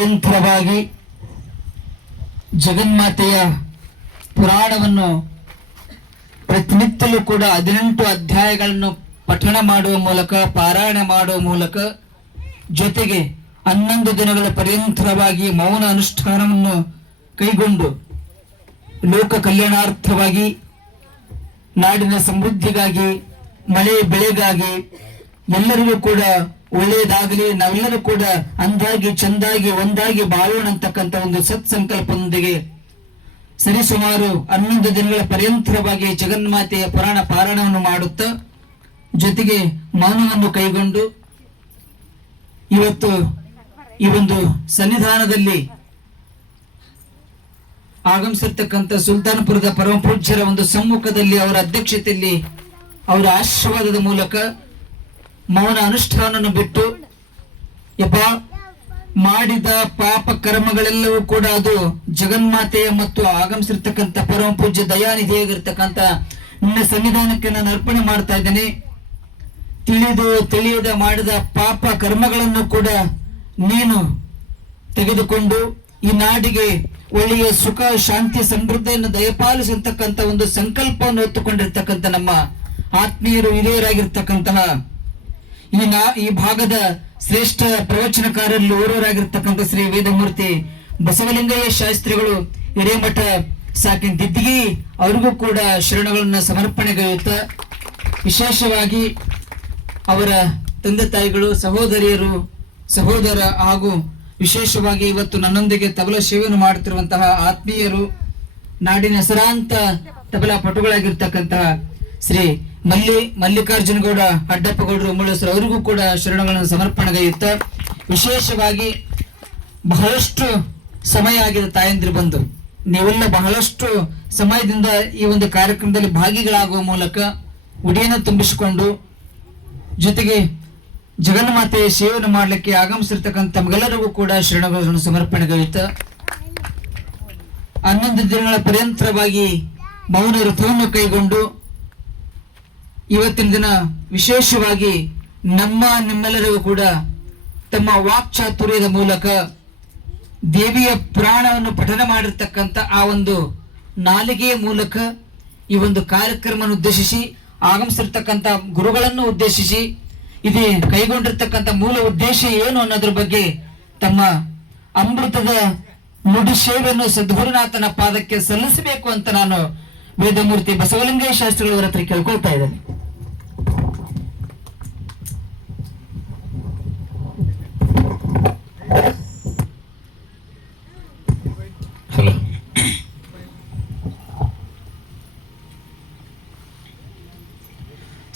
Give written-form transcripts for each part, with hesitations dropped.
ನಿರಂತರವಾಗಿ ಜಗನ್ಮಾತೆಯ ಪುರಾಣವನ್ನು ಪ್ರತಿನಿತ್ಯಲೂ ಕೂಡ 18 ಅಧ್ಯಾಯಗಳನ್ನು ಪಠಣ ಮಾಡುವ ಮೂಲಕ, ಪಾರಾಯಣ ಮಾಡುವ ಮೂಲಕ, ಜೊತೆಗೆ 11 ದಿನಗಳ ಪರ್ಯಂತರವಾಗಿ ಮೌನ ಅನುಷ್ಠಾನವನ್ನು ಕೈಗೊಂಡು ಲೋಕ ಕಲ್ಯಾಣಾರ್ಥವಾಗಿ, ನಾಡಿನ ಸಮೃದ್ಧಿಗಾಗಿ, ಮಳೆ ಬೆಳೆಗಾಗಿ, ಎಲ್ಲರಿಗೂ ಕೂಡ ಒಳ್ಳೆಯದಾಗಲಿ, ನಾವೆಲ್ಲರೂ ಕೂಡ ಅಂದಾಗಿ ಚಂದಾಗಿ ಒಂದಾಗಿ ಬಾಳೋಣ ಅಂತಕ್ಕಂಥ ಒಂದು ಸತ್ಸಂಕಲ್ಪದೊಂದಿಗೆ ಸರಿಸುಮಾರು 11 ದಿನಗಳ ಪರ್ಯಂತರವಾಗಿ ಜಗನ್ಮಾತೆಯ ಪುರಾಣ ಪಾರಾಯಣವನ್ನು ಮಾಡುತ್ತಾ, ಜೊತೆಗೆ ಮೌನವನ್ನು ಕೈಗೊಂಡು ಇವತ್ತು ಈ ಒಂದು ಸನ್ನಿಧಾನದಲ್ಲಿ ಆಗಮಿಸಿರ್ತಕ್ಕಂಥ ಸುಲ್ತಾನಪುರದ ಪರಮ ಪೂಜ್ಯರ ಒಂದು ಸಮ್ಮುಖದಲ್ಲಿ, ಅವರ ಅಧ್ಯಕ್ಷತೆಯಲ್ಲಿ, ಅವರ ಆಶೀರ್ವಾದದ ಮೂಲಕ ಮೌನ ಅನುಷ್ಠಾನವನ್ನು ಬಿಟ್ಟು, ಯಪ್ಪ ಮಾಡಿದ ಪಾಪ ಕರ್ಮಗಳೆಲ್ಲವೂ ಕೂಡ ಅದು ಜಗನ್ಮಾತೆಯ ಮತ್ತು ಆಗಮಿಸಿರ್ತಕ್ಕಂಥ ಪರಮ ಪೂಜ್ಯ ದಯಾನಿಧಿಯಾಗಿರ್ತಕ್ಕಂಥ ನಿನ್ನ ಸನ್ನಿಧಾನಕ್ಕೆ ನಾನು ಅರ್ಪಣೆ ಮಾಡ್ತಾ ಇದ್ದೇನೆ. ತಿಳಿಯದ ಮಾಡಿದ ಪಾಪ ಕರ್ಮಗಳನ್ನು ಕೂಡ ನೀನು ತೆಗೆದುಕೊಂಡು ಈ ನಾಡಿಗೆ ಒಳ್ಳೆಯ ಸುಖ ಶಾಂತಿ ಸಮೃದ್ಧಿಯನ್ನು ದಯಪಾಲಿಸತಕ್ಕಂಥ ಒಂದು ಸಂಕಲ್ಪವನ್ನು ಹೊತ್ತುಕೊಂಡಿರ್ತಕ್ಕಂಥ ನಮ್ಮ ಆತ್ಮೀಯರು ಹಿರಿಯರಾಗಿರ್ತಕ್ಕಂತಹ ಈ ಭಾಗದ ಶ್ರೇಷ್ಠ ಪ್ರವಚನಕಾರರಲ್ಲಿ ಓರ್ವರಾಗಿರ್ತಕ್ಕಂಥ ಶ್ರೀ ವೇದಮೂರ್ತಿ ಬಸವಲಿಂಗಯ್ಯ ಶಾಸ್ತ್ರಿಗಳು ಹಿರೇಮಠ ಸಾಕಿನ ದಿದ್ದಿಗಿ ಅವರಿಗೂ ಕೂಡ ಶರಣಗಳನ್ನು ಸಮರ್ಪಣೆಗೈಯುತ್ತಾ, ವಿಶೇಷವಾಗಿ ಅವರ ತಂದೆ ತಾಯಿಗಳು, ಸಹೋದರಿಯರು, ಸಹೋದರ ಹಾಗೂ ವಿಶೇಷವಾಗಿ ಇವತ್ತು ನನ್ನೊಂದಿಗೆ ತಬಲಾ ಸೇವೆಯನ್ನು ಮಾಡುತ್ತಿರುವಂತಹ ಆತ್ಮೀಯರು, ನಾಡಿನ ಹೆಸರಾಂತ ತಬಲಾ ಪಟುಗಳಾಗಿರ್ತಕ್ಕಂತಹ ಶ್ರೀ ಮಲ್ಲಿಕಾರ್ಜುನ ಗೌಡ ಅಡ್ಡಪ್ಪಗೌಡರು ಮುಳ್ಳಸರು ಅವರಿಗೂ ಕೂಡ ಶರಣಗಳನ್ನು ಸಮರ್ಪಣೆಗೈಯುತ್ತ, ವಿಶೇಷವಾಗಿ ಬಹಳಷ್ಟು ಸಮಯ ಆಗಿದೆ ತಾಯಂದಿರು ಬಂದು, ನೀವೆಲ್ಲ ಬಹಳಷ್ಟು ಸಮಯದಿಂದ ಈ ಒಂದು ಕಾರ್ಯಕ್ರಮದಲ್ಲಿ ಭಾಗಿಗಳಾಗುವ ಮೂಲಕ ಉಡಿಯನ್ನು ತುಂಬಿಸಿಕೊಂಡು, ಜೊತೆಗೆ ಜಗನ್ಮಾತೆಯ ಸೇವೆಯನ್ನು ಮಾಡಲಿಕ್ಕೆ ಆಗಮಿಸಿರ್ತಕ್ಕಂಥ ತಮಗೆಲ್ಲರಿಗೂ ಕೂಡ ಶರಣಗಳನ್ನು ಸಮರ್ಪಣೆಗೈಯುತ್ತ, 11 ದಿನಗಳ ಪರ್ಯಂತರವಾಗಿ ಮೌನ ವ್ರತವನ್ನು ಕೈಗೊಂಡು ಇವತ್ತಿನ ದಿನ ವಿಶೇಷವಾಗಿ ನಿಮ್ಮೆಲ್ಲರಿಗೂ ಕೂಡ ತಮ್ಮ ವಾಕ್ಚಾತುರ್ಯದ ಮೂಲಕ ದೇವಿಯ ಪುರಾಣವನ್ನು ಪಠನ ಮಾಡಿರ್ತಕ್ಕಂಥ ಆ ಒಂದು ನಾಲಿಗೆಯ ಮೂಲಕ ಈ ಒಂದು ಕಾರ್ಯಕ್ರಮವನ್ನು ಉದ್ದೇಶಿಸಿ, ಆಗಮಿಸಿರ್ತಕ್ಕಂಥ ಗುರುಗಳನ್ನು ಉದ್ದೇಶಿಸಿ, ಇದು ಕೈಗೊಂಡಿರ್ತಕ್ಕಂಥ ಮೂಲ ಉದ್ದೇಶ ಏನು ಅನ್ನೋದ್ರ ಬಗ್ಗೆ ತಮ್ಮ ಅಮೃತದ ನುಡಿ ಸೇವೆಯನ್ನು ಸದ್ಗುರುನಾಥನ ಪಾದಕ್ಕೆ ಸಲ್ಲಿಸಬೇಕು ಅಂತ ನಾನು ವೇದಮೂರ್ತಿ ಬಸವಲಿಂಗಯ್ಯ ಶಾಸ್ತ್ರಿಗಳವರ ಹತ್ರ ಕೇಳ್ಕೊಳ್ತಾ ಇದ್ದೇನೆ. ಹಲೋ.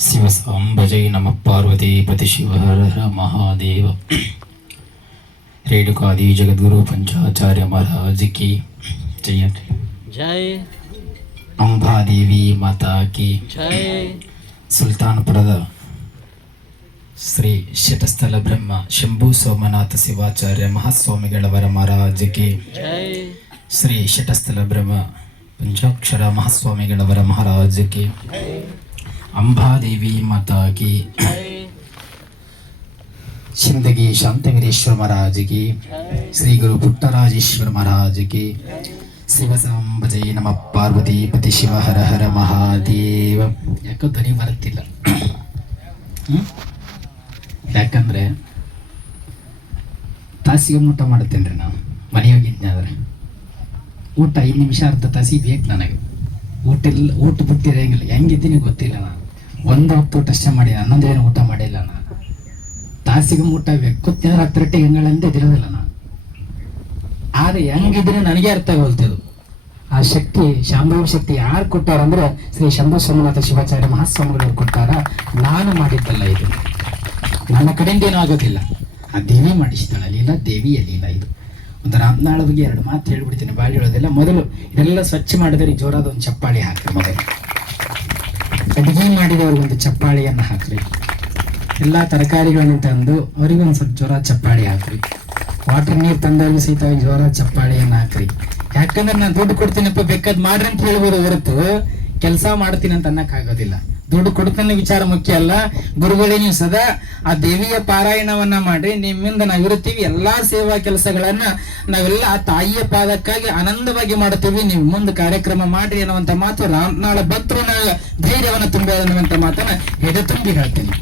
ಶಿವ ಸಾಂಬಜೈ ನಮ ಪಾರ್ವತಿ ಪತಿ ಶಿವ ಹರ ಹರ ಮಹಾದೇವ. ರೇಣುಕಾದಿ ಜಗದ್ಗುರು ಪಂಚಾಚಾರ್ಯ ಮಹಾರಾಜ್ ಕಿ ಜಯ. ಜೈ. ಅಂಬಾದೇವಿ ಮಾತಾ ಕಿ ಜೈ. ಸುಲ್ತಾನಪುರದ ಶ್ರೀ ಶಟಸ್ಥಲ ಬ್ರಹ್ಮ ಶಂಭು ಸೋಮನಾಥ ಶಿವಾಚಾರ್ಯ ಮಹಾಸ್ವಾಮಿಗಳವರ ಮಹಾರಾಜ್ ಕಿ ಜೈ. ಶ್ರೀ ಶಟಸ್ಥಲ ಬ್ರಹ್ಮ ಪಂಚಾಕ್ಷರ ಮಹಾಸ್ವಾಮಿಗಳವರ ಮಹಾರಾಜ್ ಕಿ. ಅಂಬಾದೇವಿ ಮಾತಾ ಕಿ. ಸಿಂದಗಿ ಶಾಂತವೀರೇಶ್ವರ ಮಹಾರಾಜ್ ಕಿ. ಶ್ರೀ ಗುರು ಪುಟ್ಟರಾಜೇಶ್ವರ ಮಹಾರಾಜ್ ಕಿ. ಶಿವಸಾಂಬಜೈ ನಮ ಪಾರ್ವತಿ ಪತಿ ಶಿವ ಹರ ಹರ ಮಹಾದೇವ. ಯಾಕೋ ಧ್ವನಿ ಬರುತ್ತಿಲ್ಲ, ಯಾಕಂದ್ರೆ ತಾಸಿಗೆ ಊಟ ಮಾಡುತ್ತೇನ್ರಿ ನಾನು ಮನೆಯೋಗಿದ್ದೆ. ಆದರೆ ಊಟ 5 ನಿಮಿಷ ಅರ್ಧ ತಾಸಿಗೆ ಬೇಕು ನನಗೆ. ಊಟ ಬಿಟ್ಟಿರಂಗಿಲ್ಲ, ಹೆಂಗಿದ್ದೀನಿ ಗೊತ್ತಿಲ್ಲ. ನಾನು ಒಂದು ಹೊತ್ತು ಊಟ ಅಷ್ಟೇ ಮಾಡಿ, ಅನ್ನೊಂದೇನು ಊಟ ಮಾಡಿಲ್ಲ ನಾನು. ತಾಸಿಗೆ ಊಟ ಬೇಕು, ಕೂತ್ಯಾರ 10 ಗಂಟೆಗೆ ಹೆಂಗಳಂತೆ ಇದಿರೋದಿಲ್ಲ ನಾನು. ಆದರೆ ಹೆಂಗಿದ್ರೆ ನನಗೆ ಅರ್ಥ ಆಗೋಲ್ತದು. ಆ ಶಕ್ತಿ, ಶಾಂಭವ ಶಕ್ತಿ ಯಾರು ಕೊಟ್ಟಾರಂದ್ರೆ ಶ್ರೀ ಶಂಭು ಸೋಮನಾಥ ಶಿವಾಚಾರ್ಯ ಮಹಾಸ್ವಾಮಿಗಳು ಕೊಟ್ಟಾರ. ನಾನು ಮಾಡಿದ್ದಲ್ಲ ಇದು, ನನ್ನ ಕಡೆಯಿಂದ ಏನೂ ಆಗೋದಿಲ್ಲ. ಆ ದೇವಿ ಮಾಡಿಸಿದಾಳೆ ಲೀಲ, ದೇವಿಯ ಲೀಲ ಇದು. ಒಂದು ರಾಮನಾಳ ಬಗ್ಗೆ 2 ಮಾತು ಹೇಳ್ಬಿಡ್ತೀನಿ, ಬಾಳಿ ಹೇಳೋದಿಲ್ಲ. ಮೊದಲು ಇದೆಲ್ಲ ಸ್ವಚ್ಛ ಮಾಡಿದರೆ ಜೋರಾದ ಒಂದು ಚಪ್ಪಾಳಿ ಹಾಕ್ರಿ. ಮೊದಲು ಅಡುಗೆ ಮಾಡಿದವ್ರಿಗೊಂದು ಚಪ್ಪಾಳಿಯನ್ನು ಹಾಕ್ರಿ. ಎಲ್ಲ ತರಕಾರಿಗಳನ್ನು ತಂದು ಅವರಿಗೊಂದು ಸ್ವಲ್ಪ ಜೋರ ಚಪ್ಪಾಳಿ ಹಾಕ್ರಿ. ವಾಟರ್ ನೀರು ತಂದವ್ರಿಗೂ ಸಹಿತ ಜೋರ ಚಪ್ಪಾಳಿಯನ್ನು ಹಾಕ್ರಿ. ಯಾಕಂದ್ರೆ ನಾನು ದುಡ್ಡು ಕೊಡ್ತೀನಪ್ಪ ಬೇಕಾದ್ ಮಾಡ್ರಿ ಅಂತ ಹೇಳ್ಬೋದು ಹೊರತು ಕೆಲಸ ಮಾಡ್ತೀನಿ ಅಂತ ಅನ್ನಕ್ಕಾಗೋದಿಲ್ಲ. ದುಡ್ಡು ಕೊಡ್ತಾನೆ ವಿಚಾರ ಮುಖ್ಯ ಅಲ್ಲ. ಗುರುಗಳೇ ನೀವು ಸದಾ ಆ ದೇವಿಯ ಪಾರಾಯಣವನ್ನ ಮಾಡಿ ನಿಮ್ಮಿಂದ ನಾವಿರುತ್ತೀವಿ. ಎಲ್ಲಾ ಸೇವಾ ಕೆಲಸಗಳನ್ನ ನಾವೆಲ್ಲ ಆ ತಾಯಿಯ ಪಾದಕ್ಕಾಗಿ ಆನಂದವಾಗಿ ಮಾಡುತ್ತೀವಿ. ನೀವು ಮುಂದೆ ಕಾರ್ಯಕ್ರಮ ಮಾಡ್ರಿ ಅನ್ನುವಂತ ಮಾತು ನಾಳೆ ಭಕ್ತರು ಧೈರ್ಯವನ್ನು ತುಂಬಿ ಅನ್ನುವಂತ ಮಾತನ್ನ ಎದೆ ತುಂಬಿ ಹೇಳ್ತೇನೆ.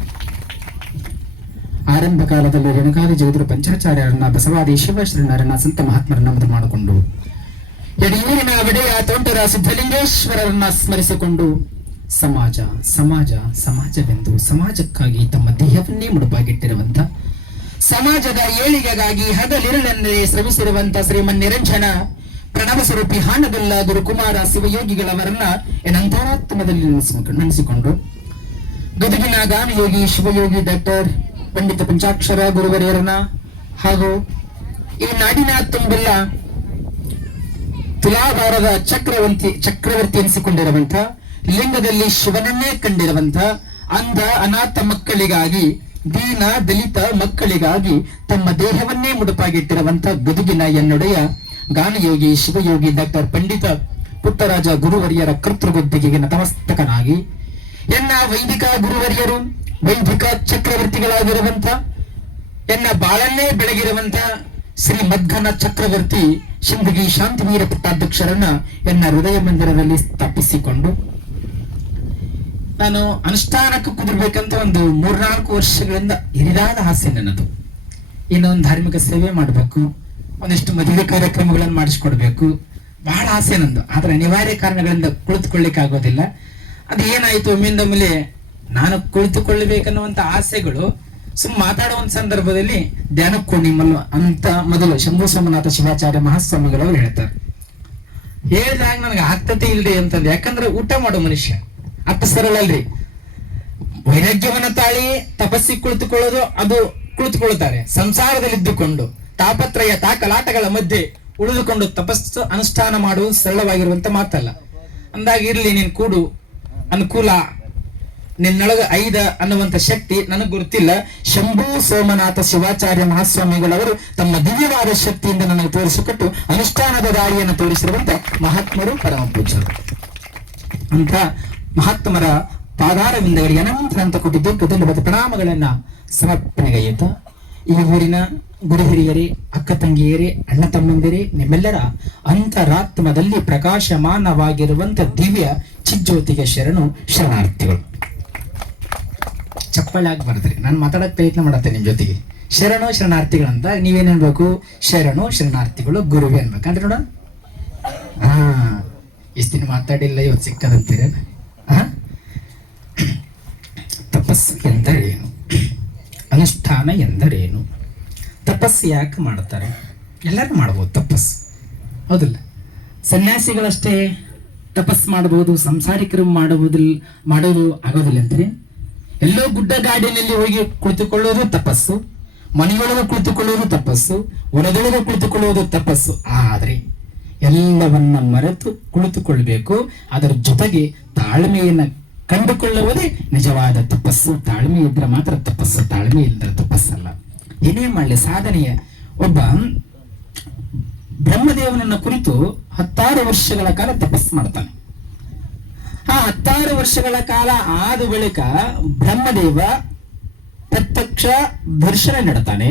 ಆರಂಭ ಕಾಲದಲ್ಲಿ ರೇಣುಕಾದಿ ಜಗದ್ರು ಪಂಚಾಚಾರ್ಯರನ್ನ, ಬಸವಾದಿ ಶಿವಶರಣರನ್ನ, ಸಂತ ಮಹಾತ್ಮರನ್ನ ಮದುವೆ ಮಾಡಿಕೊಂಡು ಯಡಿಯೂರಿನ ಒಡೆಯ ತೋಂಟರ ಸಿದ್ಧಲಿಂಗೇಶ್ವರರನ್ನ ಸ್ಮರಿಸಿಕೊಂಡು ಸಮಾಜ ಸಮಾಜ ಸಮಾಜವೆಂದು ಸಮಾಜಕ್ಕಾಗಿ ತಮ್ಮ ದೇಹವನ್ನೇ ಮುಡುಪಾಗಿಟ್ಟಿರುವಂತ, ಸಮಾಜದ ಏಳಿಗೆಗಾಗಿ ಹಗಲಿರುಳೆಂದೇ ಶ್ರಮಿಸಿರುವಂತ ಶ್ರೀಮನ್ ನಿರಂಜನ ಪ್ರಣವ ಸ್ವರೂಪಿ ಹಾನಗಲ್ಲ ಗುರುಕುಮಾರ ಶಿವಯೋಗಿಗಳವರನ್ನ ಅನಂತರಾತ್ಮದಲ್ಲಿ ನೆನೆಸಿಕೊಂಡು ಗದಗಿನ ಗಾನಯೋಗಿ ಶಿವಯೋಗಿ ಡಾಕ್ಟರ್ ಪಂಡಿತ ಪಂಚಾಕ್ಷರ ಗುರುವರಿಯರನ್ನ ಹಾಗೂ ಈ ನಾಡಿನ ತುಂಬೆಲ್ಲ ತುಲಾಭಾರದ ಚಕ್ರವರ್ತಿ ಎನಿಸಿಕೊಂಡಿರುವಂತ, ಲಿಂಗದಲ್ಲಿ ಶಿವನನ್ನೇ ಕಂಡಿರುವಂತ ಅಂಧ ಅನಾಥ ಮಕ್ಕಳಿಗಾಗಿ, ದೀನ ದಲಿತ ಮಕ್ಕಳಿಗಾಗಿ ತಮ್ಮ ದೇಹವನ್ನೇ ಮುಡುಪಾಗಿಟ್ಟಿರುವಂತ ಗದುಗಿನ ಎನ್ನೊಡೆಯ ಗಾನಯೋಗಿ ಶಿವಯೋಗಿ ಡಾಕ್ಟರ್ ಪಂಡಿತ ಪುಟ್ಟರಾಜ ಗುರುವರಿಯರ ಕರ್ತೃಗುದ್ದಿಗೆ ನತಮಸ್ತಕನಾಗಿ ಎನ್ನ ವೈದಿಕ ಗುರುವರಿಯರು, ವೈದಿಕ ಚಕ್ರವರ್ತಿಗಳಾಗಿರುವಂತ, ಎನ್ನ ಬಾಳನ್ನೇ ಬೆಳಗಿರುವಂತ ಶ್ರೀ ಮದ್ಘನ ಚಕ್ರವರ್ತಿ ಶಿಂದಗಿ ಶಾಂತಿವೀರ ಪಟ್ಟಾಧ್ಯಕ್ಷರನ್ನ ಎನ್ನ ಹೃದಯ ಮಂದಿರದಲ್ಲಿ ಸ್ಥಾಪಿಸಿಕೊಂಡು ನಾನು ಅನುಷ್ಠಾನಕ್ಕೆ ಕುದುರ್ಬೇಕಂತ ಒಂದು 3-4 ವರ್ಷಗಳಿಂದ ಹಿರಿದಾದ ಆಸೆ ನನ್ನದು. ಇನ್ನೊಂದು ಧಾರ್ಮಿಕ ಸೇವೆ ಮಾಡಬೇಕು, ಒಂದಿಷ್ಟು ಮದುವೆ ಕಾರ್ಯಕ್ರಮಗಳನ್ನು ಮಾಡಿಸ್ಕೊಡ್ಬೇಕು, ಬಹಳ ಆಸೆ ನಂದು. ಆದ್ರೆ ಅನಿವಾರ್ಯ ಕಾರಣಗಳಿಂದ ಕುಳಿತುಕೊಳ್ಳಿಕ್ಕೆ ಆಗೋದಿಲ್ಲ. ಅದು ಏನಾಯ್ತು, ಒಮ್ಮಿಂದೊಮ್ಮೆಲೆ ನಾನು ಕುಳಿತುಕೊಳ್ಳಬೇಕನ್ನುವಂತ ಆಸೆಗಳು ಮಾತಾಡುವಂತ ಸಂದರ್ಭದಲ್ಲಿ ಧ್ಯಾನಕ್ಕೂ ನಿಮ್ಮಲ್ಲ ಅಂತ ಮೊದಲು ಶಂಭು ಸೋಮನಾಥ ಶಿವಾಚಾರ್ಯ ಮಹಾಸ್ವಾಮಿಗಳವರು ಹೇಳ್ತಾರೆ. ಹೇಳಿದಾಗ ನನಗೆ ಆಕ್ತತೆ ಇಲ್ರಿ ಅಂತಂದು. ಯಾಕಂದ್ರೆ ಊಟ ಮಾಡೋ ಮನುಷ್ಯ ಅತ್ತ ಸರಳ ಅಲ್ರಿ. ವೈರಾಗ್ಯವನ್ನ ತಾಳಿ ತಪಸ್ಸಿ ಕುಳಿತುಕೊಳ್ಳೋದು ಅದು ಕುಳಿತುಕೊಳ್ಳುತ್ತಾರೆ. ಸಂಸಾರದಲ್ಲಿದ್ದುಕೊಂಡು ತಾಪತ್ರಯ ತಾಕಲಾಟಗಳ ಮಧ್ಯೆ ಉಳಿದುಕೊಂಡು ತಪಸ್ಸು ಅನುಷ್ಠಾನ ಮಾಡುವುದು ಸರಳವಾಗಿರುವಂತ ಮಾತಲ್ಲ. ಅಂದಾಗ ಇರ್ಲಿ, ನೀನ್ ಕೂಡು, ಅನುಕೂಲ, ನಿನ್ನೊಳಗ ಐದ ಅನ್ನುವಂತ ಶಕ್ತಿ ನನಗ್ ಗೊತ್ತಿಲ್ಲ. ಶಂಭು ಸೋಮನಾಥ ಶಿವಾಚಾರ್ಯ ಮಹಾಸ್ವಾಮಿಗಳವರು ತಮ್ಮ ದಿವ್ಯವಾದ ಶಕ್ತಿಯಿಂದ ನನಗೆ ತೋರಿಸಿಕೊಟ್ಟು ಅನುಷ್ಠಾನದ ದಾರಿಯನ್ನು ತೋರಿಸಿರುವಂತ ಮಹಾತ್ಮರು, ಪರಮ ಪೂಜ್ಯರು. ಅಂತ ಮಹಾತ್ಮರ ಪಾದಾರವಿಂದಗಳಿಗೆ ಅನಂತ ಕೋಟಿ ದೊಡ್ಡ ಪ್ರಣಾಮಗಳನ್ನ ಸಮರ್ಪಣೆಗೈಯುತ್ತ ಈ ಊರಿನ ಗುರು ಹಿರಿಯರೇ, ಅಕ್ಕ ತಂಗಿಯರೇ, ಅಣ್ಣ ತಮ್ಮಂದಿರೇ, ನಿಮ್ಮೆಲ್ಲರ ಅಂತರಾತ್ಮದಲ್ಲಿ ಪ್ರಕಾಶಮಾನವಾಗಿರುವಂತ ದಿವ್ಯ ಚಿಜ್ಯೋತಿಗೆ ಶರಣಾರ್ಥಿಗಳು. ಚಪ್ಪಳೆ ಆಗ್ಬಾರ್ದ್ರಿ, ನಾನು ಮಾತಾಡಕ್ ಪ್ರಯತ್ನ ಮಾಡತ್ತೇನೆ ನಿಮ್ ಜೊತೆಗೆ. ಶರಣಾರ್ಥಿಗಳಂತ ನೀವೇನ್ ಅನ್ಬೇಕು? ಶರಣಾರ್ಥಿಗಳು ಗುರುವೇ ಅನ್ಬೇಕು. ಅಂದ್ರೆ ನೋಡ, ಇಷ್ಟ ದಿನ ಮಾತಾಡಿಲ್ಲ, ಇವತ್ತು ಸಿಕ್ಕದಂತೀರ. ತಪಸ್ಸು ಎಂದರೇನು? ಅನುಷ್ಠಾನ ಎಂದರೇನು? ತಪಸ್ಸು ಯಾಕೆ ಮಾಡ್ತಾರೆ? ಎಲ್ಲರೂ ಮಾಡ್ಬೋದು ತಪಸ್ಸು, ಹೌದಿಲ್ಲ? ಸನ್ಯಾಸಿಗಳಷ್ಟೇ ತಪಸ್ಸು ಮಾಡಬಹುದು, ಸಂಸಾರಿಕರು ಮಾಡೋದು ಆಗೋದಿಲ್ಲ ಅಂತೀರಿ. ಎಲ್ಲೋ ಗುಡ್ಡ ಗಾಡಿನಲ್ಲಿ ಹೋಗಿ ಕುಳಿತುಕೊಳ್ಳೋದು ತಪಸ್ಸು, ಮನೆಯೊಳಗೆ ಕುಳಿತುಕೊಳ್ಳೋದು ತಪಸ್ಸು, ಹೊರದೊಳಗೆ ಕುಳಿತುಕೊಳ್ಳುವುದು ತಪಸ್ಸು. ಆದ್ರೆ ಎಲ್ಲವನ್ನ ಮರೆತು ಕುಳಿತುಕೊಳ್ಬೇಕು. ಅದರ ಜೊತೆಗೆ ತಾಳ್ಮೆಯನ್ನ ಕಂಡುಕೊಳ್ಳುವುದೇ ನಿಜವಾದ ತಪಸ್ಸು. ತಾಳ್ಮೆ ಇದ್ರೆ ಮಾತ್ರ ತಪಸ್ಸು, ತಾಳ್ಮೆ ಇಲ್ಲದ್ರೆ ತಪಸ್ಸಲ್ಲ. ಏನೇ ಮಾಡಲಿ, ಸಾಧನೆಯ ಒಬ್ಬ ಬ್ರಹ್ಮದೇವನನ್ನ ಕುರಿತು 16 ವರ್ಷಗಳ ಕಾಲ ತಪಸ್ಸು ಮಾಡ್ತಾನೆ. ಆ 16 ವರ್ಷಗಳ ಕಾಲ ಆದ ಬಳಿಕ ಬ್ರಹ್ಮದೇವ ಪ್ರತ್ಯಕ್ಷ ದರ್ಶನ ನೀಡುತ್ತಾನೆ.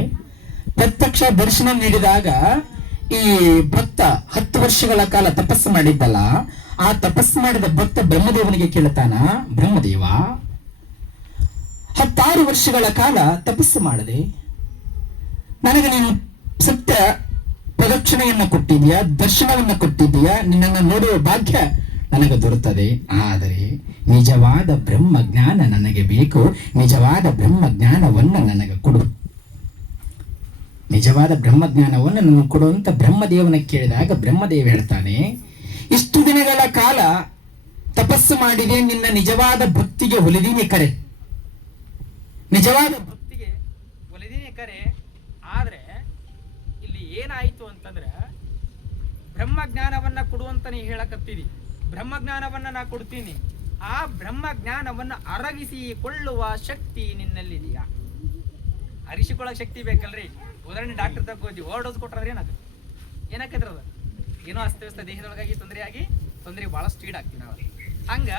ಪ್ರತ್ಯಕ್ಷ ದರ್ಶನ ನೀಡಿದಾಗ ಈ ಭಕ್ತ 10 ವರ್ಷಗಳ ಕಾಲ ತಪಸ್ಸು ಮಾಡಿದ್ದಲ್ಲ, ಆ ತಪಸ್ಸು ಮಾಡಿದ ಭಕ್ತ ಬ್ರಹ್ಮದೇವನಿಗೆ ಕೇಳ್ತಾನ, ಬ್ರಹ್ಮದೇವ 16 ವರ್ಷಗಳ ಕಾಲ ತಪಸ್ಸು ಮಾಡದೆ ನನಗೆ ನೀನು ಸತ್ಯ ಪ್ರದಕ್ಷಿಣೆಯನ್ನ ಕೊಟ್ಟಿದ್ಯಾ, ದರ್ಶನವನ್ನ ಕೊಟ್ಟಿದ್ಯಾ, ನಿನ್ನನ್ನು ನೋಡುವ ಭಾಗ್ಯ ನನಗೆ ದೊರೆತದೆ. ಆದರೆ ನಿಜವಾದ ಬ್ರಹ್ಮ ಜ್ಞಾನ ನನಗೆ ಬೇಕು. ನಿಜವಾದ ಬ್ರಹ್ಮ ಜ್ಞಾನವನ್ನು ನನಗೆ ಕೊಡು. ನಿಜವಾದ ಬ್ರಹ್ಮ ಜ್ಞಾನವನ್ನು ನನಗೆ ಕೊಡುವಂತ ಬ್ರಹ್ಮದೇವನ ಕೇಳಿದಾಗ ಬ್ರಹ್ಮದೇವ ಹೇಳ್ತಾನೆ, ಇಷ್ಟು ದಿನಗಳ ಕಾಲ ತಪಸ್ಸು ಮಾಡಿದೆ, ನಿನ್ನ ನಿಜವಾದ ಭಕ್ತಿಗೆ ಒಲಿದೀನಿ ಕರೆ, ನಿಜವಾದ ಭಕ್ತಿಗೆ ಒಲಿದೀನಿ ಕರೆ. ಆದ್ರೆ ಇಲ್ಲಿ ಏನಾಯ್ತು ಅಂತಂದ್ರೆ, ಬ್ರಹ್ಮ ಜ್ಞಾನವನ್ನ ಕೊಡುವಂತ ನೀ ಹೇಳಕತ್ತೀರಿ, ಬ್ರಹ್ಮ ಜ್ಞಾನವನ್ನ ನಾ ಕೊಡ್ತೀನಿ. ಆ ಬ್ರಹ್ಮ ಜ್ಞಾನವನ್ನು ಅರಗಿಸಿಕೊಳ್ಳುವ ಶಕ್ತಿ ನಿನ್ನಲ್ಲಿದೆಯಾ? ಅರಿಸಿಕೊಳ್ಳೋ ಶಕ್ತಿ ಬೇಕಲ್ರಿ. ಉದಾಹರಣೆ ಡಾಕ್ಟರ್ ತಗೋದಿ ಓವರ್ಡೋಸ್ ಕೊಟ್ರೆ ಏನಾಕೈತ್ರ ಅದು ಏನೋ ಅಸ್ತವ್ಯಸ್ತ ದೇಹದೊಳಗಾಗಿ ತೊಂದರೆ ಭಾಳಷ್ಟು ಸ್ಪೀಡ್ ಆಗ್ತೀವಿ ನಾವು. ಹಂಗ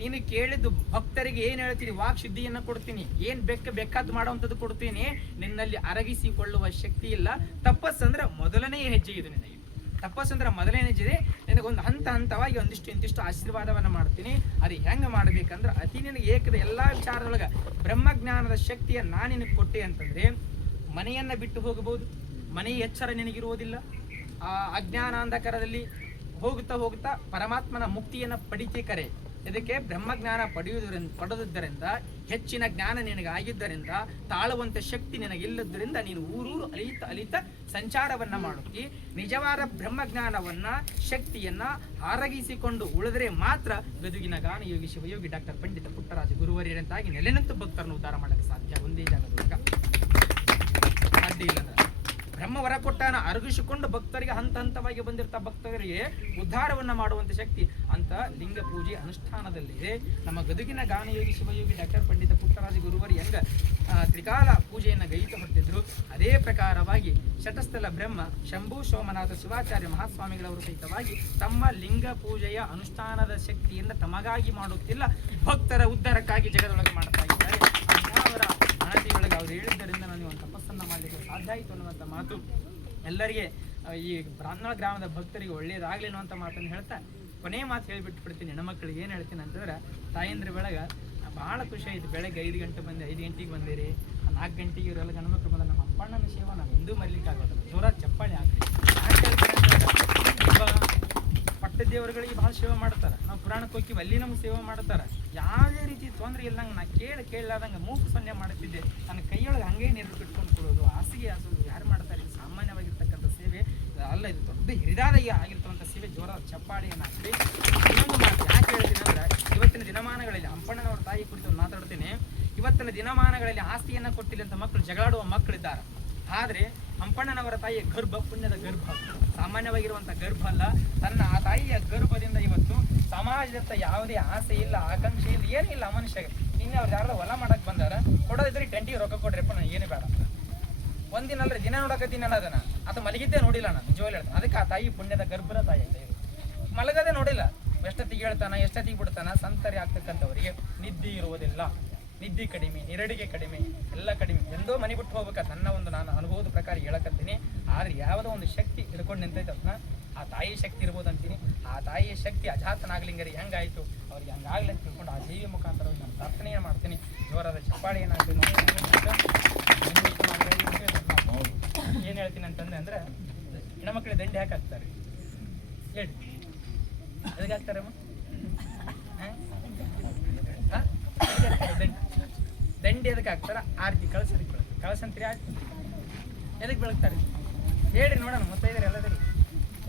ನೀನು ಕೇಳಿದ್ದು ಭಕ್ತರಿಗೆ ಏನು ಹೇಳ್ತೀನಿ, ವಾಕ್ ಶುದ್ಧಿಯನ್ನು ಕೊಡ್ತೀನಿ, ಏನು ಬೇಕಾದ್ದು ಮಾಡುವಂಥದ್ದು ಕೊಡ್ತೀನಿ, ನಿನ್ನಲ್ಲಿ ಅರಗಿಸಿಕೊಳ್ಳುವ ಶಕ್ತಿ ಇಲ್ಲ. ತಪಸ್ಸಂದ್ರೆ ಮೊದಲನೆಯ ಹೆಜ್ಜೆ ಇದು ನಿನಗೆ. ತಪಸ್ಸಂದ್ರೆ ಮೊದಲನೇ ಹೆಜ್ಜೆ ನಿನಗೊಂದು ಹಂತವಾಗಿ ಇಂತಿಷ್ಟು ಆಶೀರ್ವಾದವನ್ನು ಮಾಡ್ತೀನಿ. ಅದು ಹೆಂಗೆ ಮಾಡ್ಬೇಕಂದ್ರೆ ಅತಿ ನಿನಗೆ ಏಕದ ಎಲ್ಲ ವಿಚಾರದೊಳಗೆ ಬ್ರಹ್ಮಜ್ಞಾನದ ಶಕ್ತಿಯ ನಾನು ನಿನಗೆ ಕೊಟ್ಟೆ ಅಂತಂದ್ರೆ ಮನೆಯನ್ನು ಬಿಟ್ಟು ಹೋಗಬಹುದು, ಮನೆಯ ಎಚ್ಚರ ನಿನಗಿರುವುದಿಲ್ಲ. ಆ ಅಜ್ಞಾನ ಅಂಧಕಾರದಲ್ಲಿ ಹೋಗುತ್ತಾ ಪರಮಾತ್ಮನ ಮುಕ್ತಿಯನ್ನು ಪಡಿತೆ ಕರೆ. ಇದಕ್ಕೆ ಬ್ರಹ್ಮಜ್ಞಾನ ಪಡೆದುದರಿಂದ ಹೆಚ್ಚಿನ ಜ್ಞಾನ ನಿನಗೆ ಆಗಿದ್ದರಿಂದ ತಾಳುವಂಥ ಶಕ್ತಿ ನಿನಗಿಲ್ಲದ್ದರಿಂದ ನೀನು ಊರೂರು ಅಲಿತ ಸಂಚಾರವನ್ನ ಮಾಡುತ್ತಿ. ನಿಜವಾದ ಬ್ರಹ್ಮಜ್ಞಾನವನ್ನ ಶಕ್ತಿಯನ್ನ ಆರಗಿಸಿಕೊಂಡು ಉಳಿದರೆ ಮಾತ್ರ ಗದುಗಿನ ಗಾನ ಯೋಗಿ ಶಿವಯೋಗಿ ಡಾಕ್ಟರ್ ಪಂಡಿತ ಪುಟ್ಟರಾಜ ಗುರುವರಿಯರಂತಾಗಿ ನೆಲೆನಿಂತು ಭಕ್ತರನ್ನು ಉದ್ಧಾರ ಮಾಡಕ್ಕೆ ಸಾಧ್ಯ. ಒಂದೇ ಜಾಗದೊಳಗ ಸಾಧ್ಯ ಇಲ್ಲ. ಬ್ರಹ್ಮವರ ಕೊಟ್ಟಾನ ಅರಗಿಸಿಕೊಂಡು ಭಕ್ತರಿಗೆ ಹಂತವಾಗಿ ಬಂದಿರ್ತಾ ಭಕ್ತರಿಗೆ ಉದ್ಧಾರವನ್ನ ಮಾಡುವಂತ ಶಕ್ತಿ ಅಂತ ಲಿಂಗ ಪೂಜೆ ಅನುಷ್ಠಾನದಲ್ಲಿದೆ. ನಮ್ಮ ಗದುಗಿನ ಗಾನಯೋಗಿ ಶಿವಯೋಗಿ ಡಾಕ್ಟರ್ ಪಂಡಿತ ಪುಟ್ಟರಾಜ ಗುರುವರು ಹೆಂಗ ತ್ರಿಕಾಲ ಪೂಜೆಯನ್ನು ಗೈತು ಹೊರಟಿದ್ರು, ಅದೇ ಪ್ರಕಾರವಾಗಿ ಶತಸ್ಥಲ ಬ್ರಹ್ಮ ಶಂಭು ಸೋಮನಾಥ ಶಿವಾಚಾರ್ಯ ಮಹಾಸ್ವಾಮಿಗಳವರು ಸಹಿತವಾಗಿ ತಮ್ಮ ಲಿಂಗ ಪೂಜೆಯ ಅನುಷ್ಠಾನದ ಶಕ್ತಿಯಿಂದ ತಮಗಾಗಿ ಮಾಡುತ್ತಿಲ್ಲ, ಭಕ್ತರ ಉದ್ಧಾರಕ್ಕಾಗಿ ಜಗದೊಳಗೆ ಮಾಡ್ತಾ ಇದ್ದಾರೆ. ಅವರ ಅನತಿಯೊಳಗೆ ಅವ್ರು ಹೇಳಿದ್ದರಿಂದ ನನಗೆ ಒಂದು ತಪಸ್ಸನ್ನು ಮಾಡಲಿಕ್ಕೆ ಸಾಧ್ಯ ಆಯಿತು ಅನ್ನುವಂಥ ಮಾತು ಎಲ್ಲರಿಗೆ, ಈ ಬ್ರಾಹ್ಮಣ ಗ್ರಾಮದ ಭಕ್ತರಿಗೆ ಒಳ್ಳೇದಾಗಲಿ ಅನ್ನುವಂಥ ಮಾತನ್ನು ಹೇಳ್ತಾ ಕೊನೆಯ ಮಾತು ಹೇಳಿಬಿಟ್ಟು ಬಿಡ್ತೀನಿ. ಹೆಣ್ಮಕ್ಳಿಗೆ ಏನು ಹೇಳ್ತೀನಿ ಅಂತಂದ್ರೆ, ತಾಯಂದ್ರ ಬೆಳಗ್ಗೆ ಭಾಳ ಖುಷಿ ಆಯಿತು. ಬೆಳಗ್ಗೆ 5 ಗಂಟೆ ಬಂದೆ, 5 ಗಂಟೆಗೆ ಬಂದಿರಿ, 4 ಗಂಟೆಗೆ ಇವರೆಲ್ಲ ಗಣಮಕ್ಳು ಬಂದ ನಮ್ಮ ಅಪ್ಪಣ್ಣನ ಸೇವೆ ನಾವು ಎಂದೂ ಮರಿಲಿಕ್ಕಾಗೋದಿಲ್ಲ. ಜೋರ ಚಪ್ಪಾಳಿ ಹಾಕಿ ಪಟ್ಟದೇವರುಗಳಿಗೆ ಭಾಳ ಸೇವೆ ಮಾಡ್ತಾರೆ. ನಾವು ಪುರಾಣಕ್ಕೆ ಹೋಗಿ ಅಲ್ಲಿ ನಮ್ಗೆ ಸೇವೆ ಮಾಡ್ತಾರೆ. ಯಾವುದೇ ರೀತಿ ತೊಂದರೆ ಇಲ್ಲಂಗೆ ನಾ ಕೇಳಲಾದಂಗೆ ಮೂಕು ಸೊನ್ನೆ ಮಾಡುತ್ತಿದ್ದೆ. ನನ್ನ ಕೈಯೊಳಗೆ ಹಂಗೆ ನೀರು ಬಿಟ್ಕೊಂಡು ಕೊಡೋದು, ಹಾಸಿಗೆ ಹಾಸೋದು ಯಾರು ಮಾಡ್ತಾರೆ? ಇದು ಸಾಮಾನ್ಯವಾಗಿರ್ತಕ್ಕಂಥ ಸೇವೆ ಅಲ್ಲ, ಇದು ದೊಡ್ಡ ಹಿರಿದಾದ ಆಗಿರ್ತಕ್ಕಂಥ ಸೇವೆ. ಜೋರಾದ ಚಪ್ಪಾಳಿಯನ್ನು ಹಾಕಿ ಇನ್ನೊಂದು ಮಾತು ಯಾಕೆ ಹೇಳ್ತೀನಿ ಅಂದರೆ, ಇವತ್ತಿನ ದಿನಮಾನಗಳಲ್ಲಿ ಹಂಪಣ್ಣನವ್ರ ತಾಯಿ ಕುರಿತು ಮಾತಾಡ್ತೀನಿ. ಇವತ್ತಿನ ದಿನಮಾನಗಳಲ್ಲಿ ಆಸ್ತಿಯನ್ನು ಕೊಟ್ಟಿಲ್ಲ ಅಂತ ಮಕ್ಕಳು ಜಗಳಾಡುವ ಮಕ್ಕಳಿದ್ದಾರೆ. ಆದರೆ ಹಂಪಣ್ಣನವರ ತಾಯಿಯ ಗರ್ಭ ಪುಣ್ಯದ ಗರ್ಭ, ಸಾಮಾನ್ಯವಾಗಿರುವಂಥ ಗರ್ಭ ಅಲ್ಲ. ತನ್ನ ಆ ತಾಯಿಯ ಗರ್ಭದಿಂದ ಇವತ್ತು ಸಮಾಜದತ್ತ ಯಾವುದೇ ಆಸೆ ಇಲ್ಲ, ಆಕಾಂಕ್ಷೆ ಇಲ್ಲ, ಏನಿಲ್ಲ ಮನುಷ್ಯಗೆ. ನಿನ್ನೆ ಅವ್ರು ಯಾರು ಹೊಲ ಮಾಡಕ್ಕೆ ಬಂದಾರ, ಕೊಡೋದಿದ್ರೆ ಟೆಂಟಿಗೆ ರೊಕ್ಕ ಕೊಡ್ರಿಪ್ಪ, ನಾನು ಏನು ಬೇಡ. ಒಂದಿನ ಅಲ್ರಿ ದಿನ ನೋಡಕತ್ತೀನಿ ಅನ್ನೋದನ್ನ ಅದು ಮಲಗಿದ್ದೇ ನೋಡಿಲ್ಲ ನಾನು, ನಿಜವಾಗ್ಲೂ ಹೇಳ್ತಾನೆ. ಅದಕ್ಕೆ ಆ ತಾಯಿ ಪುಣ್ಯದ ಗರ್ಭದ ತಾಯಿ ಅಂತ ಮಲಗದೇ ನೋಡಿಲ್ಲ. ಎಷ್ಟೊತ್ತಿಗೆ ಹೇಳ್ತಾನ, ಎಷ್ಟೊತ್ತಿಗೆ ಬಿಡ್ತಾನ. ಸಂತರಿ ಆಗ್ತಕ್ಕಂಥವರಿಗೆ ನಿದ್ದೆ ಇರುವುದಿಲ್ಲ, ನಿದ್ದೆ ಕಡಿಮೆ, ನಿರಡಿಗೆ ಕಡಿಮೆ, ಎಲ್ಲ ಕಡಿಮೆ. ಎಂದೋ ಮನೆ ಬಿಟ್ಟು ಹೋಗ್ಬೇಕಾ ನನ್ನ ಒಂದು ನಾನು ಅನುಭವದ ಪ್ರಕಾರ ಹೇಳಕತ್ತೀನಿ. ಆದರೆ ಯಾವುದೋ ಒಂದು ಶಕ್ತಿ ಹಿಡ್ಕೊಂಡು ನಿಂತೈತಪ್ಪ, ಆ ತಾಯಿ ಶಕ್ತಿ ಇರ್ಬೋದು ಅಂತೀನಿ. ಆ ತಾಯಿಯ ಶಕ್ತಿ ಅಜಾತನಾಗ್ಲಿಂಗರಿ ಹೆಂಗಾಯಿತು ಅವ್ರಿಗೆ ಹಂಗಾಗ್ಲಿ ಅಂತ ತಿಳ್ಕೊಂಡು ಆ ದೇವಿಯ ಮುಖಾಂತರ ನಾನು ಪ್ರಾರ್ಥನೆಯನ್ನು ಮಾಡ್ತೀನಿ. ಜೋರಾದ ಚಪ್ಪಾಳಿ ಏನಾಗ್ತೀನಿ ಏನು ಹೇಳ್ತೀನಿ ಅಂತಂದ್ರೆ ಅಂದರೆ, ಹೆಣ್ಮಕ್ಳಿಗೆ ದಂಡೆ ಯಾಕೆ ಹಾಕ್ತಾರೆ ಹೇಳಿ? ಅದಕ್ಕೆ ಹಾಕ್ತಾರಮ್ಮ ದಂಡಿ ಎದಕ್ಕೆ ಹಾಕ್ತಾರ? ಆರತಿ ಕಳಸರಿಗೆ ಬೆಳಗ್ತಾರೆ. ಕಳಸಂತ್ರಿ ಆರತಿ ಎದಕ್ಕೆ ಬೆಳಗ್ತಾರೆ ಹೇಳ್ರಿ ನೋಡೋಣ. ಮುತ್ತೈದರ ಎಲ್ಲದರಿ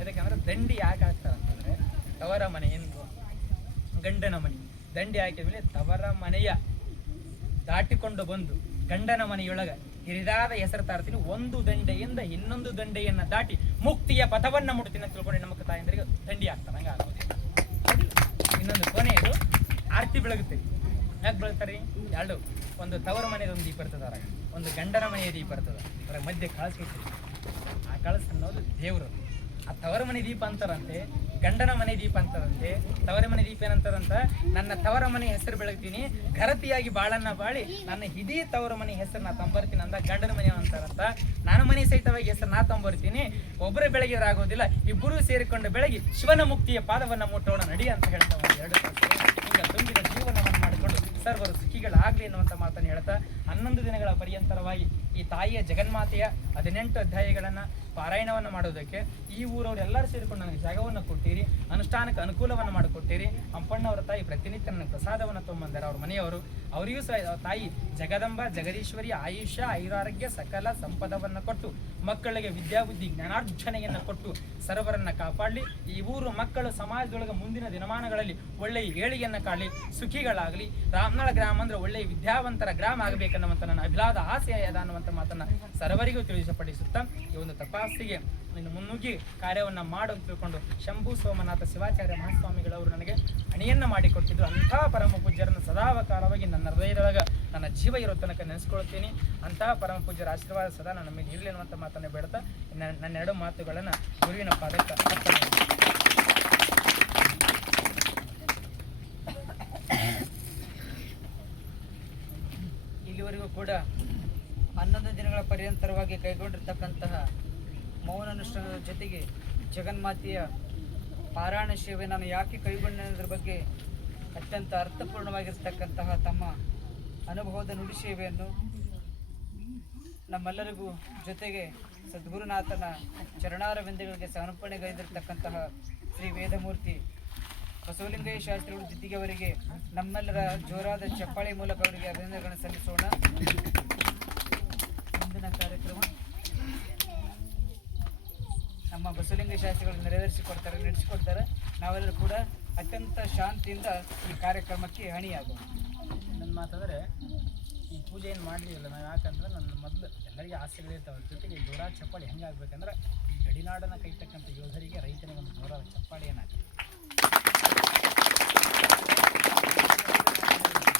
ಎದಕ್ಕೆ ಅಂದ್ರೆ ದಂಡಿ ಯಾಕೆ ಹಾಕ್ತಾರ ಅಂತಂದ್ರೆ, ತವರ ಮನೆಯಿಂದ ಗಂಡನ ಮನೆ ದಂಡಿ ಹಾಕಿದ್ಮೇಲೆ ತವರ ಮನೆಯ ದಾಟಿಕೊಂಡು ಬಂದು ಗಂಡನ ಮನೆಯೊಳಗ ಹಿರಿದಾದ ಹೆಸರು ತಾರ್ತೀನಿ. ಒಂದು ದಂಡೆಯಿಂದ ಇನ್ನೊಂದು ದಂಡೆಯನ್ನ ದಾಟಿ ಮುಕ್ತಿಯ ಪಥವನ್ನ ಮುಡ್ತೀನಿ ಅಂತ ತಿಳ್ಕೊಂಡು ನಮಗೆ ತಾಯಂದ್ರಿಗೆ ದಂಡಿ ಹಾಕ್ತಾರೆ. ಹಂಗ ಆಗೋದಿಲ್ಲ. ಇನ್ನೊಂದು ಕೊನೆಯದು ಆರತಿ ಬೆಳಗುತ್ತೀರಿ. ಯಾಕೆ ಬೆಳಗ್ತಾರೆ? ಎರಡು, ಒಂದು ತವರ ಮನೆಯ ಒಂದು ದೀಪ ಇರ್ತದ, ಒಂದು ಗಂಡನ ಮನೆಯ ದೀಪ ಇರ್ತದ, ಅದರ ಮಧ್ಯೆ ಕಳಸಿರ್ತೀವಿ. ಆ ಕಳಸ ಅನ್ನೋದು ದೇವರು. ಆ ತವರ ಮನೆ ದೀಪ ಅಂತಾರಂತೆ, ಗಂಡನ ಮನೆ ದೀಪ ಅಂತಾರಂತೆ. ತವರ ಮನೆ ದೀಪ ಏನಂತಾರಂತ, ನನ್ನ ತವರ ಮನೆ ಹೆಸರು ಬೆಳಗ್ತೀನಿ, ಘರತಿಯಾಗಿ ಬಾಳನ್ನ ಬಾಳಿ ನನ್ನ ಇಡೀ ತವರ ಮನೆ ಹೆಸರು ನಾ ತಂಬರ್ತೀನಿ ಅಂದ ಗಂಡನ ಮನೆ ಅಂತಾರಂತ. ನಾನು ಮನೆ ಸಹಿತವಾಗಿ ಹೆಸರು ನಾ ತಂಬರ್ತೀನಿ, ಒಬ್ಬರೇ ಬೆಳಗಿರಾಗೋದಿಲ್ಲ, ಇಬ್ಬರೂ ಸೇರಿಕೊಂಡು ಬೆಳಗಿ ಶಿವನ ಮುಕ್ತಿಯ ಪಾದವನ್ನ ಮುಟ್ಟೋಣ ನಡಿ ಅಂತ ಹೇಳ್ತಾ 2 ತಾಸು ಈಗ ತುಂಬಿದ ಜೀವನವನ್ನು ಮಾಡಿಕೊಂಡು ಸರ್ವರು ಸುಖಿಗಳಾಗಲಿ ಎನ್ನುವಂಥ ಮಾತನ್ನು ಹೇಳ್ತಾ 11 ದಿನಗಳ ಪರ್ಯಂತರವಾಗಿ ಈ ತಾಯಿಯ ಜಗನ್ಮಾತೆಯ 18 ಅಧ್ಯಾಯಗಳನ್ನು ಪಾರಾಯಣವನ್ನು ಮಾಡೋದಕ್ಕೆ ಈ ಊರವ್ರು ಎಲ್ಲರೂ ಸೇರಿಕೊಂಡು ನನಗೆ ಜಾಗವನ್ನು ಕೊಟ್ಟಿರಿ, ಅನುಷ್ಠಾನಕ್ಕೆ ಅನುಕೂಲವನ್ನು ಮಾಡಿಕೊಟ್ಟಿರಿ. ಹಂಪಣ್ಣವರ ತಾಯಿ ಪ್ರತಿನಿತ್ಯ ನನಗೆ ಪ್ರಸಾದವನ್ನು ತೊಗೊಂಬಂದಾರೆ. ಅವ್ರ ಮನೆಯವರು, ಅವರಿಗೂ ಸಹ ತಾಯಿ ಜಗದಂಬ ಜಗದೀಶ್ವರಿ ಆಯುಷ್ಯ ಐರಾರೋಗ್ಯ ಸಕಲ ಸಂಪದವನ್ನು ಕೊಟ್ಟು ಮಕ್ಕಳಿಗೆ ವಿದ್ಯಾಬುದ್ಧಿ ಜ್ಞಾನಾರ್ಜನೆಯನ್ನು ಕೊಟ್ಟು ಸರ್ವರನ್ನು ಕಾಪಾಡಲಿ. ಈ ಊರು ಮಕ್ಕಳು ಸಮಾಜದೊಳಗೆ ಮುಂದಿನ ದಿನಮಾನಗಳಲ್ಲಿ ಒಳ್ಳೆಯ ಏಳಿಗೆಯನ್ನು ಕಾಡಲಿ, ಸುಖಿಗಳಾಗಲಿ. ರಾಮನಾಳ ಗ್ರಾಮ ಅಂದ್ರೆ ಒಳ್ಳೆಯ ವಿದ್ಯಾವಂತರ ಗ್ರಾಮ ಆಗಬೇಕನ್ನುವಂಥ ನನ್ನ ಅಭಿಲಾದ ಆಸೆ ಅದ ಅನ್ನುವಂಥ ಮಾತನ್ನು ಸರ್ವರಿಗೂ ತಿಳಿಸಪಡಿಸುತ್ತಾ ಈ ಒಂದು ತಪಾಸಣೆಗೆ ಇನ್ನು ಮುನ್ನುಗ್ಗಿ ಕಾರ್ಯವನ್ನು ಮಾಡು ಅಂತ ತಿಳ್ಕೊಂಡು ಶಂಭು ಸೋಮನಾಥ ಶಿವಾಚಾರ್ಯ ಮಹಾಸ್ವಾಮಿಗಳವರು ನನಗೆ ಅಣಿಯನ್ನು ಮಾಡಿಕೊಟ್ಟಿದ್ರು. ಅಂತಹ ಪರಮ ಪೂಜ್ಯರನ್ನು ಸದಾಕಾಲವಾಗಿ ನನ್ನ ಹೃದಯದೊಳಗೆ ನನ್ನ ಜೀವ ಇರೋ ತನಕ ನೆನೆಸ್ಕೊಳ್ತೀನಿ. ಅಂತಹ ಪರಮ ಪೂಜ್ಯರ ಆಶೀರ್ವಾದ ಸದಾ ನನ್ನ ಮೇಲೆ ಇರಲಿ ಅನ್ನುವಂಥ ಮಾತನ್ನು ಬೇಡ್ತಾ ನನ್ನ 2 ಮಾತುಗಳನ್ನು ಗುರುವಿನ ಪಾದಕ್ಕೆ ಇದುವರೆಗೂ ಕೂಡ 11 ದಿನಗಳ ಪರ್ಯಂತರವಾಗಿ ಕೈಗೊಂಡಿರ್ತಕ್ಕಂತಹ ಮೌನ ಅನುಷ್ಠಾನದ ಜೊತೆಗೆ ಜಗನ್ಮಾತೆಯ ಪಾರಾಯಣ ಸೇವೆ ನಾನು ಯಾಕೆ ಕೈಗೊಂಡದ್ರ ಬಗ್ಗೆ ಅತ್ಯಂತ ಅರ್ಥಪೂರ್ಣವಾಗಿರ್ತಕ್ಕಂತಹ ತಮ್ಮ ಅನುಭವದ ನುಡಿ ಸೇವೆಯನ್ನು ನಮ್ಮೆಲ್ಲರಿಗೂ ಜೊತೆಗೆ ಸದ್ಗುರುನಾಥನ ಚರಣಾರವಿಂದಗಳಿಗೆ ಸಮರ್ಪಣೆಗೈದಿರ್ತಕ್ಕಂತಹ ಶ್ರೀ ವೇದಮೂರ್ತಿ ಬಸವಲಿಂಗಯ್ಯ ಶಾಸ್ತ್ರಿಗಳು ದಿದ್ದಿಗೆಯವರಿಗೆ ನಮ್ಮೆಲ್ಲರ ಜೋರಾದ ಚಪ್ಪಾಳೆ ಮೂಲಕ ಅವರಿಗೆ ಅಭಿನಂದನೆಗಳನ್ನು ಸಲ್ಲಿಸೋಣ. ಮುಂದಿನ ಕಾರ್ಯಕ್ರಮ ನಮ್ಮ ಬಸವಲಿಂಗಯ್ಯ ಶಾಸ್ತ್ರಿಗಳು ನಡೆಸಿಕೊಡ್ತಾರೆ. ನಾವೆಲ್ಲರೂ ಕೂಡ ಅತ್ಯಂತ ಶಾಂತಿಯಿಂದ ಈ ಕಾರ್ಯಕ್ರಮಕ್ಕೆ ಅಣಿಯಾಗೋಣ. ನನ್ನ ಮಾತಾದರೆ ಈ ಪೂಜೆ ಏನು ಮಾಡಲಿಲ್ಲ ನಾವು, ಯಾಕಂದ್ರೆ ನನ್ನ ಮೊದಲು ಎಲ್ಲರಿಗೆ ಆಸೆಗಳಿರ್ತಾವೆ. ಅದ್ರ ಜೊತೆಗೆ ಜೋರಾದ ಚಪ್ಪಾಳೆ ಹೆಂಗೆ ಆಗ್ಬೇಕಂದ್ರೆ ಈ ಗಡಿನಾಡನ್ನು ಕೈತಕ್ಕಂಥ ಯೋಧರಿಗೆ ರೈತನಿಗೆ ಒಂದು ಜೋರಾದ ಚಪ್ಪಾಳೆ ಏನಾಗ್ತದೆ.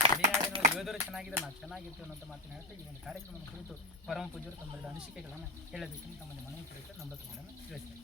ಗಡಿನಾಡಿನ ಯೋಧರು ಚೆನ್ನಾಗಿದೆ, ನಾವು ಚೆನ್ನಾಗಿರ್ತೀವಿ ಅನ್ನೋಂಥ ಮಾತಿನ ಹೇಳ್ತಾ ಈ ಒಂದು ಕಾರ್ಯಕ್ರಮದ ಕುರಿತು ಪರಮ ಪೂಜ್ಯರು ತಮ್ಮ ಅನಿಸಿಕೆಗಳನ್ನು ಹೇಳಬೇಕೆಂದು ತಮ್ಮಲ್ಲಿ ಮನವಿ ಕುರಿತು ನಂಬತ್ತುಗಳನ್ನು ತಿಳಿಸ್ತಾರೆ.